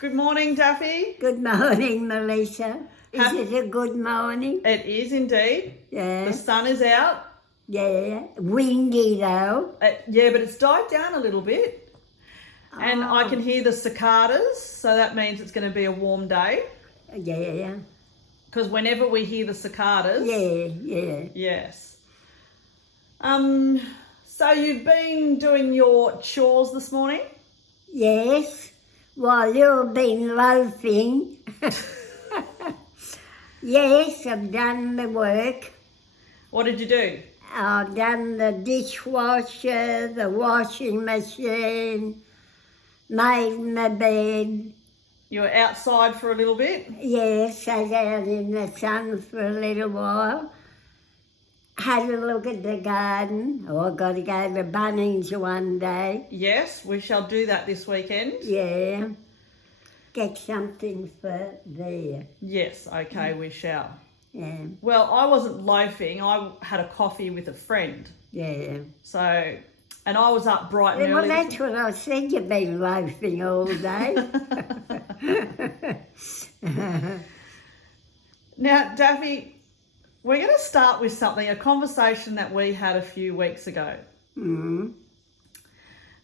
Good morning, Daffy. Good morning, Melissa. Is Hap- it a good morning? It is indeed. Yeah. The sun is out. Yeah. Windy though. Yeah, but it's died down a little bit. And I can hear the cicadas, so that means it's going to be a warm day. Yeah. Because whenever we hear the cicadas... Yeah. Yes. So you've been doing your chores this morning? Yes. While you've been loafing. Yes, I've done the work. What did you do? I've done the dishwasher, the washing machine, made my bed. You were outside for a little bit? Yes, sat out in the sun for a little while. Had a look at the garden. Oh, I've got to go to Bunnings one day. Yes, we shall do that this weekend. Yeah. Get something for there. Yes, okay, we shall. Yeah. Well, I wasn't loafing. I had a coffee with a friend. Yeah. So, and I was up bright and Well, early. that's what I said. You've been loafing all day. Now, Daffy, we're going to start with something, a conversation that we had a few weeks ago. Mm.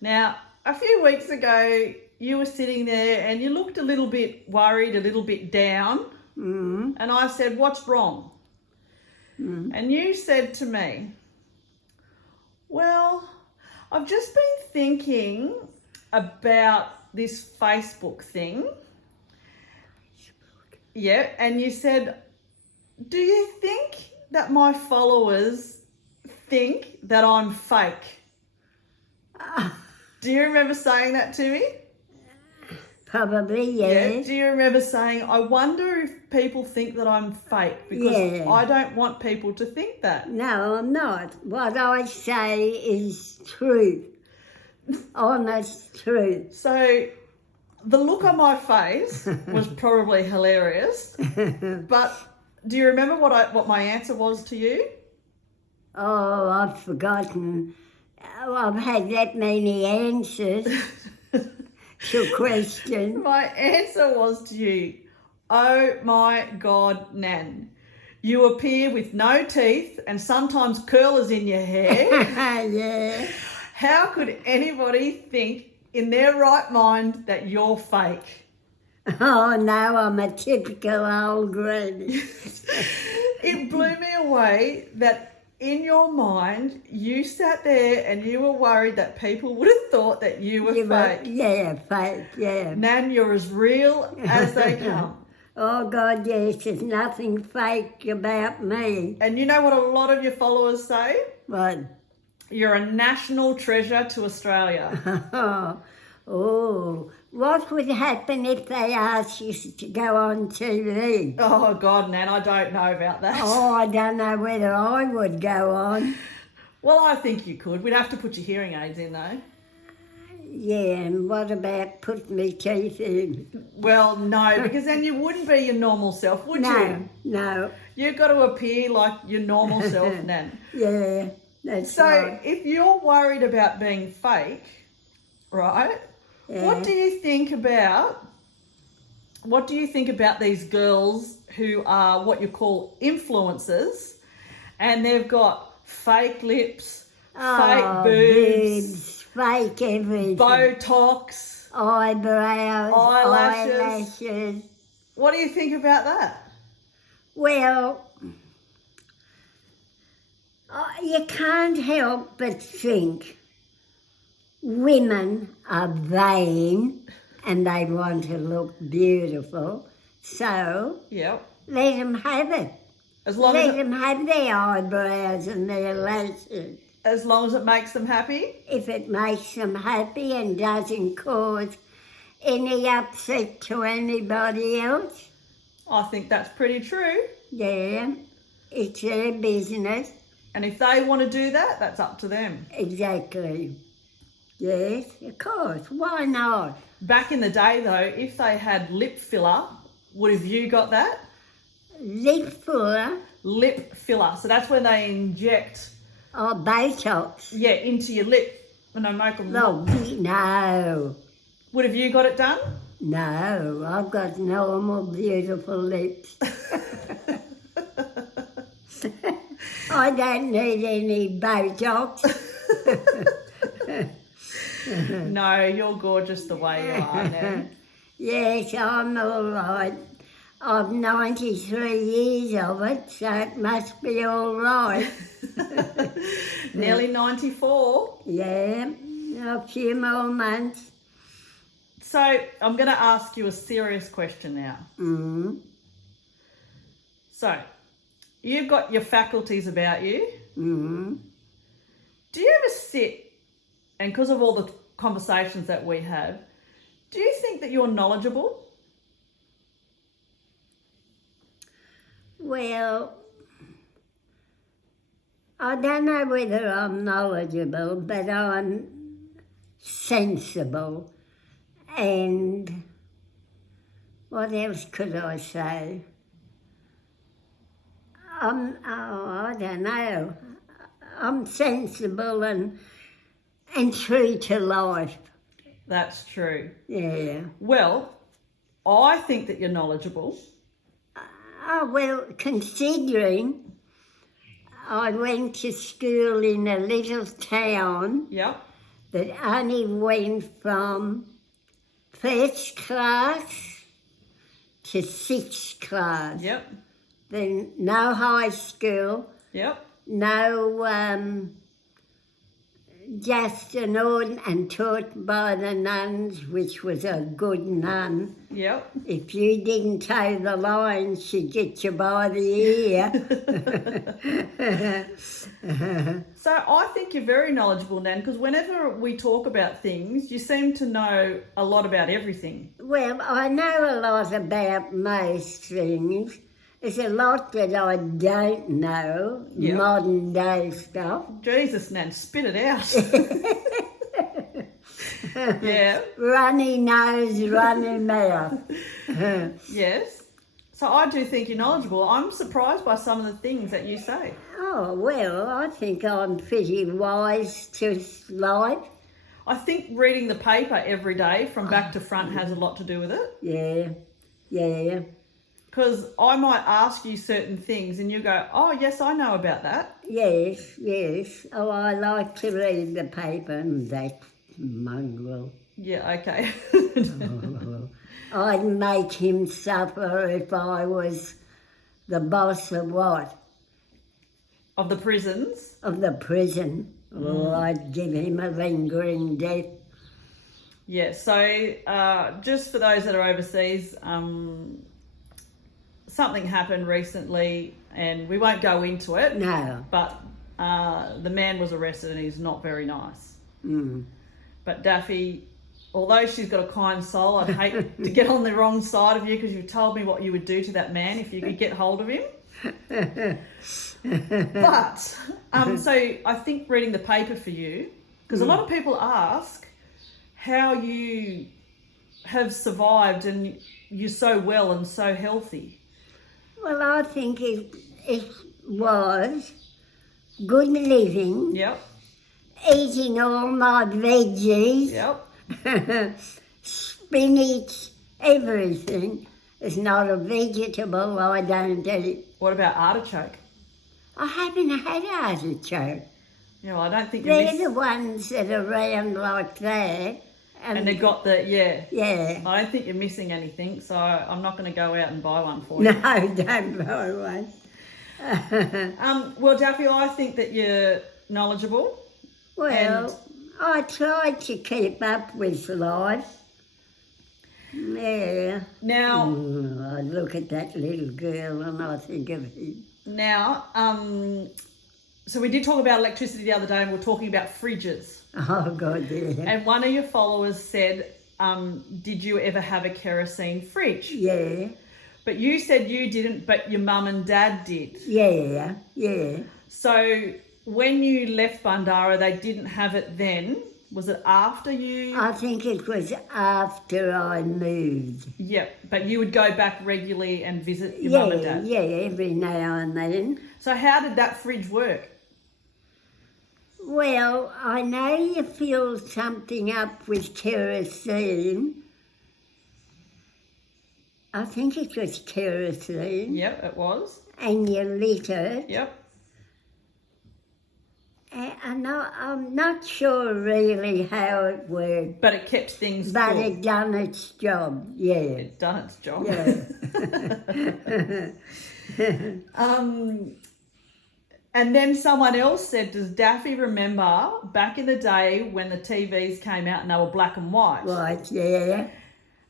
Now, a few weeks ago, you were sitting there and you looked a little bit worried, a little bit down. Mm. And I said, what's wrong? Mm. And you said to me, well, I've just been thinking about this Facebook thing. Yeah, and you said, do you think that my followers think that I'm fake? Do you remember saying that to me? Probably, yes. Do you remember saying, I wonder if people think that I'm fake because I don't want people to think that? No, I'm not. What I say is truth. Honest truth. So the look on my face was probably hilarious. But do you remember what my answer was to you? Oh, I've forgotten. Oh, I've had that many answers to questions. My answer was to you, oh my God, Nan. You appear with no teeth and sometimes curlers in your hair. Yeah. How could anybody think in their right mind that you're fake? Oh, no, I'm a typical old granny. It blew me away that in your mind, you sat there and you were worried that people would have thought that you were fake. Yeah, fake, yeah. Nan, you're as real as they come. Oh, God, yes, there's nothing fake about me. And you know what a lot of your followers say? What? You're a national treasure to Australia. Oh, what would happen if they asked you to go on TV? Oh, God, Nan, I don't know about that. Oh, I don't know whether I would go on. Well, I think you could. We'd have to put your hearing aids in, though. Yeah, and what about putting my teeth in? Well, no, because then you wouldn't be your normal self, would you? No. You've got to appear like your normal self, Nan. Yeah, that's So right. if you're worried about being fake, right, Yeah. what do you think about these girls who are what you call influencers and they've got fake lips, fake boobs, fake everything. Botox, Eyebrows, eyelashes. What do you think about that? Well, you can't help but think women are vain and they want to look beautiful. So Yep. let them have it. Let them have their eyebrows and their lashes. As long as it makes them happy? If it makes them happy and doesn't cause any upset to anybody else, I think that's pretty true. yeah, it's their business. And if they want to do that, that's up to them. Exactly. Yes, of course. Why not? Back in the day, though, if they had lip filler, would have you got that? Lip filler? Lip filler. So that's when they inject, Oh, Botox. into your lip. When they make them No. Would have you got it done? No, I've got normal, beautiful lips. I don't need any Botox. No, you're gorgeous the way you are, Nan. Yes, I'm all right. I've 93 years of it, so it must be all right. Nearly 94. Yeah, a few more months. So I'm going to ask you a serious question now. Mm. So you've got your faculties about you. Mm. Do you ever sit, and because of all the conversations that we have, do you think that you're knowledgeable? Well, I don't know whether I'm knowledgeable, but I'm sensible. And what else could I say? I don't know. I'm sensible and true to life. That's true. Yeah. Well, I think that you're knowledgeable. Oh, well, considering I went to school in a little town Yep. that only went from first class to sixth class. Yep. Then no high school, Yep. no just an ordinary, and taught by the nuns, which was a good nun. Yep. If you didn't toe the line, she'd get you by the ear. So I think you're very knowledgeable, Nan, because whenever we talk about things, you seem to know a lot about everything. Well, I know a lot about most things. There's a lot that I don't know, Yep. modern day stuff. Jesus, Nan, spit it out. Yeah. Runny nose, runny mouth. Yes. So I do think you're knowledgeable. I'm surprised by some of the things that you say. Oh, well, I think I'm pretty wise to life. I think reading the paper every day from back to front has a lot to do with it. Yeah, yeah. Because I might ask you certain things and you go, oh, yes, I know about that. Yes. Oh, I like to read the paper, and that mongrel. Yeah, okay. I'd make him suffer if I was the boss of what? Of the prisons. Of the prison. Oh, I'd give him a lingering death. Yeah, so just for those that are overseas, something happened recently and we won't go into it. No. But the man was arrested and he's not very nice. Mm. But Daffy, although she's got a kind soul, I'd hate to get on the wrong side of you because you've told me what you would do to that man if you could get hold of him. But, so I think reading the paper for you, because a lot of people ask how you have survived and you're so well and so healthy. Well, I think it was good living, Yep, eating all my veggies, yep. spinach, everything. It's not a vegetable I don't eat. What about artichoke? I haven't had artichoke. Yeah, well, I don't think you They're miss... the ones that are round like that. And they got the, yeah. Yeah. I don't think you're missing anything, so I'm not going to go out and buy one for you. No, don't buy one. Well, Daffy, I think that you're knowledgeable. Well, I tried to keep up with life. Yeah. Now, I look at that little girl and I think of him. now, so we did talk about electricity the other day and we were talking about fridges. Oh, God, yeah. And one of your followers said, did you ever have a kerosene fridge? Yeah. But you said you didn't, but your mum and dad did. Yeah. So when you left Bandara, they didn't have it then. Was it after you? I think it was after I moved. Yep, but you would go back regularly and visit your mum and dad. Yeah, every now and then. So how did that fridge work? Well, I know you fill something up with kerosene I think it was kerosene. Yep, it was. And you lit it. Yep. And I'm not sure really how it worked. But it kept things But cool. it done its job, yeah. It's done its job. Yeah. And then someone else said, does Daffy remember back in the day when the TVs came out and they were black and white? Right, yeah.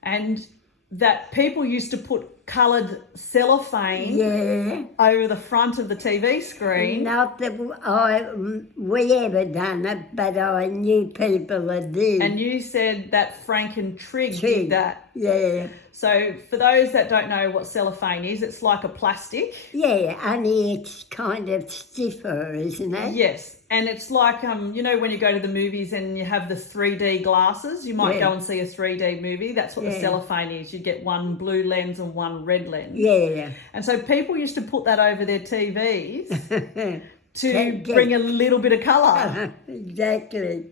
And that people used to put coloured cellophane Yeah. over the front of the TV screen. Not that we ever done it, but I knew people that did. And you said that Frank and Trigg did that. Yeah. So for those that don't know what cellophane is, it's like a plastic. Yeah, only it's kind of stiffer, isn't it? Yes. And it's like, you know, when you go to the movies and you have the 3D glasses, you might go and see a 3D movie. That's what the cellophane is. You get one blue lens and one red lens. Yeah. And so people used to put that over their TVs to bring a little bit of colour. Exactly.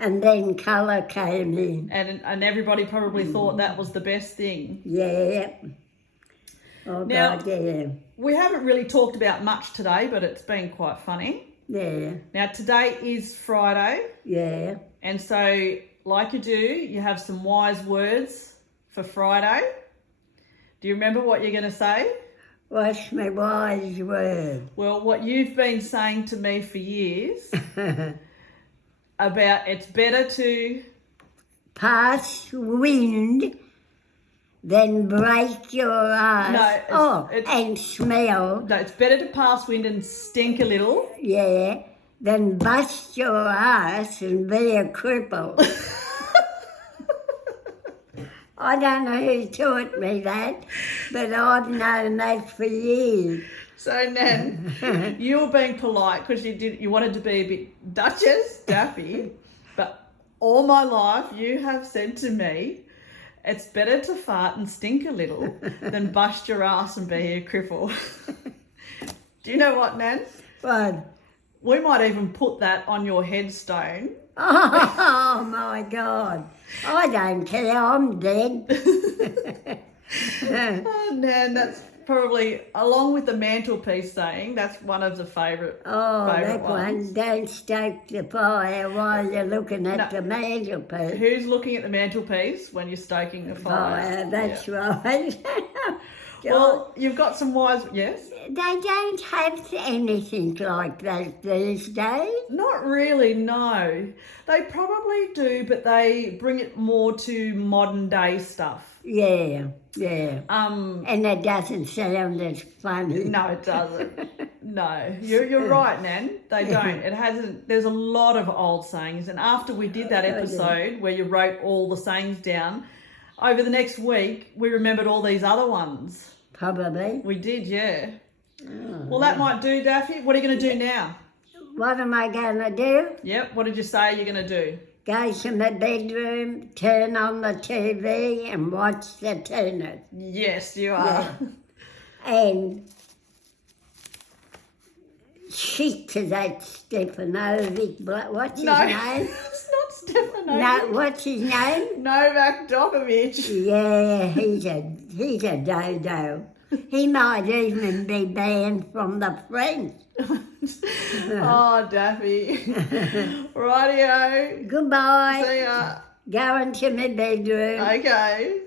And then colour came in. And everybody probably thought that was the best thing. Yeah. Oh, Now, God, yeah. We haven't really talked about much today, but it's been quite funny. Yeah. Now, today is Friday. Yeah. And so, like you do, you have some wise words for Friday. Do you remember what you're going to say? What's my wise word? Well, what you've been saying to me for years about it's better to... Pass wind than break your eyes. No, and smell. No, it's better to pass wind and stink a little. Yeah. Than bust your ass and be a cripple. I don't know who taught me that, but I've known that for years. So, Nan, you were being polite because you wanted to be a bit Duchess, Daffy, but all my life you have said to me, it's better to fart and stink a little than bust your ass and be a cripple. Do you know what, Nan? What? We might even put that on your headstone. Oh, my God. I don't care, I'm dead. Oh, Nan, that's probably, along with the mantelpiece saying, that's one of the favourite That ones. one, don't stoke the fire while you're looking at the mantelpiece. Who's looking at the mantelpiece when you're stoking the fire? That's right. Well, you've got some wise... Yes? They don't have anything like that these days. Not really, no. They probably do, but they bring it more to modern day stuff. Yeah. And it doesn't sound as funny. No, it doesn't. No, you're right, Nan. They don't. It hasn't. There's a lot of old sayings, and after we did that episode where you wrote all the sayings down, over the next week we remembered all these other ones. Probably. We did, yeah. Well, that might do, Daffy. What are you going to do now? What am I going to do? Yep. What did you say you're going to do? Go to my bedroom, turn on the TV and watch the tennis. Yes, you are. And shit to that Stefanovic, what's his name? It's not Stefano. No, what's his name? Novak Djokovic. Yeah, he's a dodo. He might even be banned from the French. Oh, Daffy. Rightio. Goodbye. See ya. Go into my bedroom. Okay.